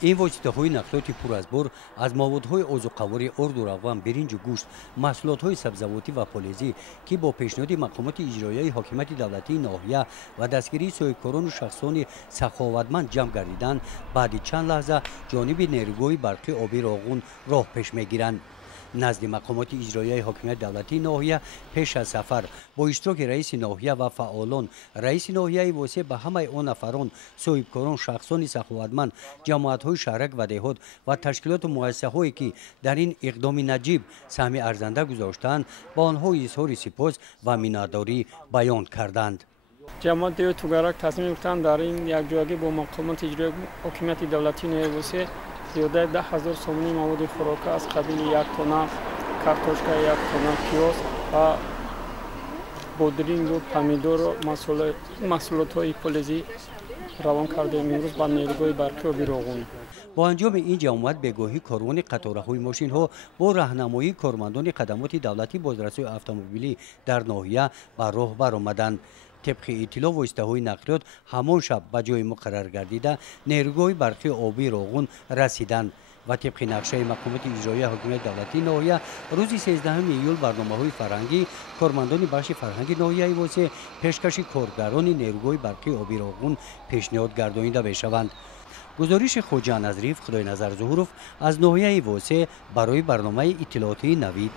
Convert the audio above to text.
این واسطه‌های نقلیاتی پر از بر از موادهای عضوقواری ارد و روغن، برنج و گوشت، محصولات‌های سبزیجاتی و فلزی که با پیشنهاد مقامات اجرایی حاکمیت دولتی ناحیه و دستگیری صاحبکاران و شخصان سخاوتمند جمع گردیدند، بعد چند لحظه جانب نیروگاه برقی آبی راغون راه پیش می‌گیرند. نزد مقامات اجرایی حاکمیت دولتی ناحیه پیش از سفر با اشتراک رئیس ناحیه و فعالان رئیس ناحیه واسه به همه آن نفران صاحبکاران شخصان سخاوتمند جماعت‌های شهرک و دهات و تشکیلات و مؤسسه‌هایی که در این اقدام نجیب سهم ارزنده گذاشتند با آنها اظهار سپاس و منتداری بیان کردند. جماعت دیو توگرک تصمیم گرفتند در این یک جایگی با مقامات اجرایی حاکمیت دولتی ناحیه واسه زیاده 10,000 سومنی مواد خوراکی از قبیل 1 تن کارتوشکا، 1 تن پیاز و بادرنگ و پامیدور و محصولات‌های فلزی روان کردیم امروز با نیروگاه برقی آبی راغون. با انجام این جمعیت بگاهی کاروان قطاره‌های ماشین‌ها با راهنمایی کارمندان خدمات دولتی بازرسی اتومبیلی در ناحیه بر راه برآمدند. طبق اطلاع واسطه‌های نقلیات همان شب به جای مقرر گردیده نیروگاه برقی آبی راغون رسیدند و طبق نقشه مقامات اجرایی حاکمیت دولتی ناحیه روز 13 ایول برنامه‌های فرهنگی کارمندان بخش فرهنگی ناحیه واسه پیشکش کارگران نیروگاه برقی آبی راغون پیشنهاد گردانیده بشوند. گزارش خوجا نظریف خدای نظر ظهورов از ناحیه واسه برای برنامه اطلاعاتی نوید.